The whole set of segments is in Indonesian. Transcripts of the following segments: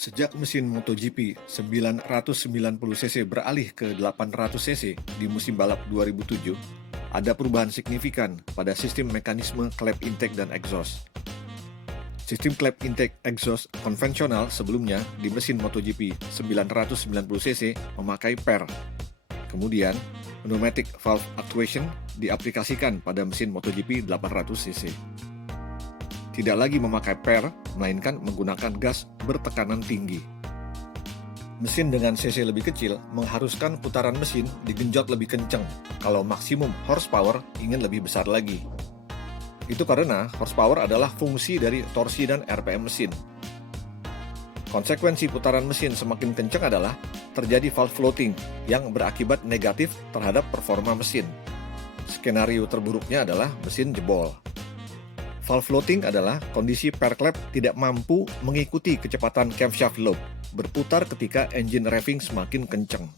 Sejak mesin MotoGP 990cc beralih ke 800cc di musim balap 2007, ada perubahan signifikan pada sistem mekanisme klep intake dan exhaust. Sistem klep intake exhaust konvensional sebelumnya di mesin MotoGP 990cc memakai per. Kemudian, pneumatic valve actuation diaplikasikan pada mesin MotoGP 800cc. Tidak lagi memakai per, melainkan menggunakan gas bertekanan tinggi. Mesin dengan cc lebih kecil mengharuskan putaran mesin digenjot lebih kencang kalau maksimum horsepower ingin lebih besar lagi. Itu karena horsepower adalah fungsi dari torsi dan RPM mesin. Konsekuensi putaran mesin semakin kencang adalah terjadi valve floating yang berakibat negatif terhadap performa mesin. Skenario terburuknya adalah mesin jebol. Valve floating adalah kondisi per klep tidak mampu mengikuti kecepatan camshaft loop berputar ketika engine revving semakin kencang.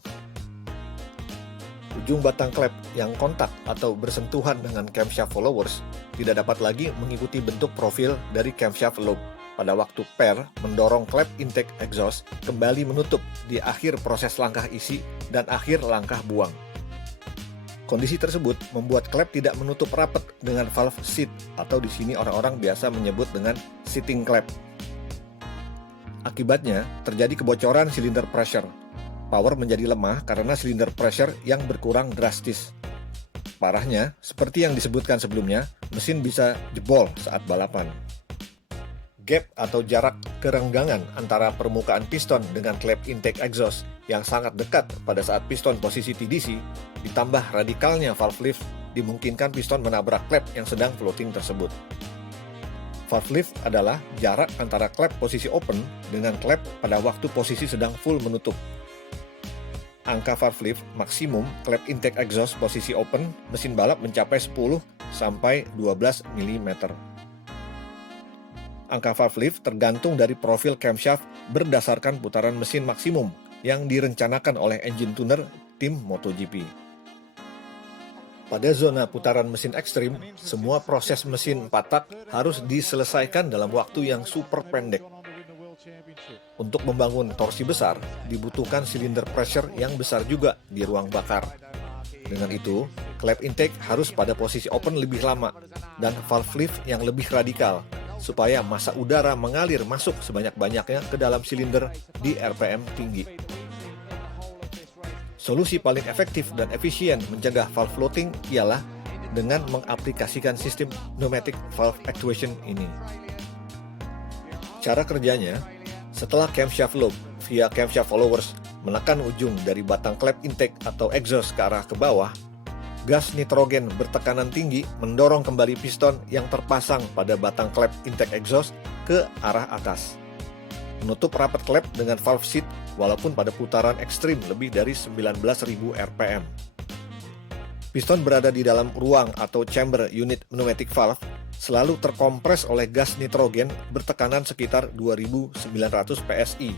Ujung batang klep yang kontak atau bersentuhan dengan camshaft followers tidak dapat lagi mengikuti bentuk profil dari camshaft loop pada waktu per mendorong klep intake exhaust kembali menutup di akhir proses langkah isi dan akhir langkah buang. Kondisi tersebut membuat klep tidak menutup rapat dengan valve seat atau di sini orang-orang biasa menyebut dengan seating klep. Akibatnya, terjadi kebocoran silinder pressure. Power menjadi lemah karena silinder pressure yang berkurang drastis. Parahnya, seperti yang disebutkan sebelumnya, mesin bisa jebol saat balapan. Gap atau jarak kerenggangan antara permukaan piston dengan klep intake exhaust yang sangat dekat pada saat piston posisi TDC, ditambah radikalnya valve lift, dimungkinkan piston menabrak klep yang sedang floating tersebut. Valve lift adalah jarak antara klep posisi open dengan klep pada waktu posisi sedang full menutup. Angka valve lift maksimum klep intake exhaust posisi open mesin balap mencapai 10 sampai 12 mm. Angka valve lift tergantung dari profil camshaft berdasarkan putaran mesin maksimum yang direncanakan oleh engine tuner tim MotoGP. Pada zona putaran mesin ekstrim, semua proses mesin 4 tak harus diselesaikan dalam waktu yang super pendek. Untuk membangun torsi besar, dibutuhkan silinder pressure yang besar juga di ruang bakar. Dengan itu, klep intake harus pada posisi open lebih lama dan valve lift yang lebih radikal, supaya massa udara mengalir masuk sebanyak-banyaknya ke dalam silinder di RPM tinggi. Solusi paling efektif dan efisien mencegah valve floating ialah dengan mengaplikasikan sistem pneumatic valve actuation ini. Cara kerjanya, setelah camshaft loop via camshaft followers menekan ujung dari batang klep intake atau exhaust ke arah ke bawah, gas nitrogen bertekanan tinggi mendorong kembali piston yang terpasang pada batang klep intake exhaust ke arah atas. Menutup rapat klep dengan valve seat walaupun pada putaran ekstrim lebih dari 19.000 rpm. Piston berada di dalam ruang atau chamber unit pneumatic valve selalu terkompres oleh gas nitrogen bertekanan sekitar 2.900 psi.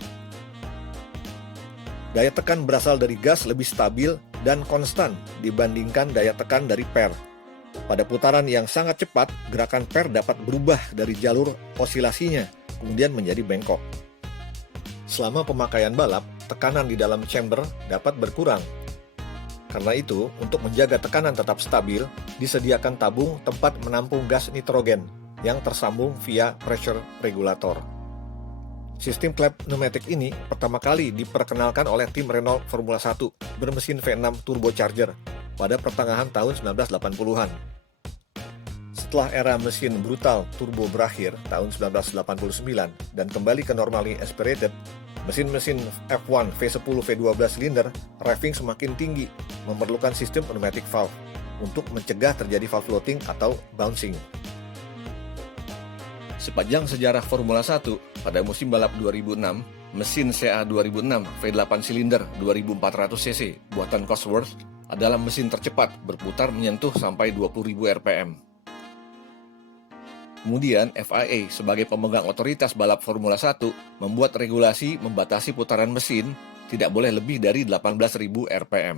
Daya tekan berasal dari gas lebih stabil dan konstan dibandingkan daya tekan dari per. Pada putaran yang sangat cepat, gerakan per dapat berubah dari jalur osilasinya, kemudian menjadi bengkok. Selama pemakaian balap, tekanan di dalam chamber dapat berkurang. Karena itu, untuk menjaga tekanan tetap stabil, disediakan tabung tempat menampung gas nitrogen yang tersambung via pressure regulator. Sistem klep pneumatik ini pertama kali diperkenalkan oleh tim Renault Formula 1 bermesin V6 turbocharger pada pertengahan tahun 1980-an. Setelah era mesin brutal turbo berakhir tahun 1989 dan kembali ke normally aspirated, mesin-mesin F1 V10 V12 silinder revving semakin tinggi, memerlukan sistem pneumatic valve untuk mencegah terjadi valve floating atau bouncing. Sepanjang sejarah Formula 1, pada musim balap 2006, mesin CA 2006 V8 silinder 2400cc buatan Cosworth adalah mesin tercepat berputar menyentuh sampai 20.000 rpm. Kemudian FIA sebagai pemegang otoritas balap Formula 1 membuat regulasi membatasi putaran mesin tidak boleh lebih dari 18.000 rpm.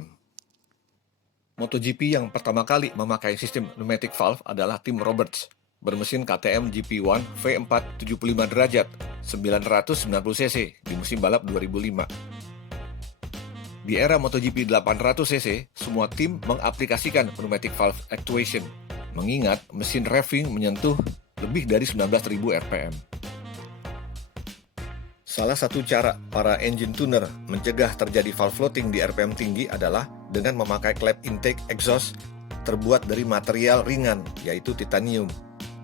MotoGP yang pertama kali memakai sistem pneumatic valve adalah tim Roberts bermesin KTM GP1 V4 75 derajat 990 cc di musim balap 2005. Di era MotoGP 800 cc, semua tim mengaplikasikan pneumatic valve actuation, mengingat mesin revving menyentuh lebih dari 19.000 rpm. Salah satu cara para engine tuner mencegah terjadi valve floating di RPM tinggi adalah dengan memakai klep intake exhaust terbuat dari material ringan, yaitu titanium,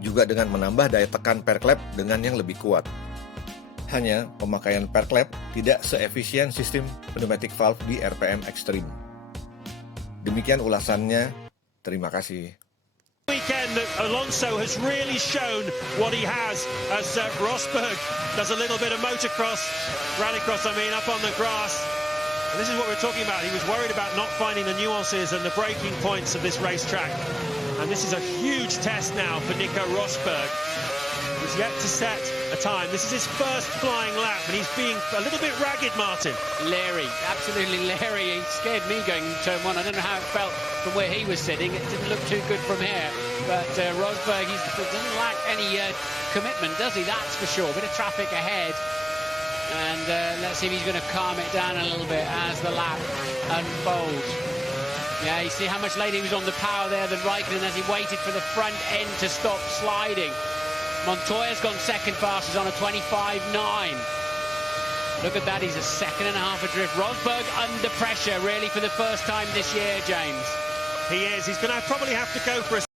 juga dengan menambah daya tekan per klep dengan yang lebih kuat. Hanya pemakaian per klep tidak seefisien sistem pneumatic valve di RPM ekstrim. Demikian ulasannya. Terima kasih. Weekend that Alonso has really shown what he has as Rosberg does a little bit of motocross, rallycross up on the grass. And this is what we're talking about. He was worried about not finding the nuances and the breaking points of this racetrack. And this is a huge test now for Nico Rosberg. He's yet to set a time. This is his first flying lap, and he's being a little bit ragged, Martin. Leery, absolutely leery. He scared me going turn one. I don't know how it felt from where he was sitting. It didn't look too good from here. But Rosberg, he doesn't lack any commitment, does he? That's for sure. A bit of traffic ahead. And let's see if he's going to calm it down a little bit as the lap unfolds. Yeah, you see how much later he was on the power there than Raikkonen as he waited for the front end to stop sliding. Montoya's gone second fastest on a 25.9. Look at that, he's a second and a half adrift. Rosberg under pressure, really, for the first time this year, James. He is. He's going to probably have to go for a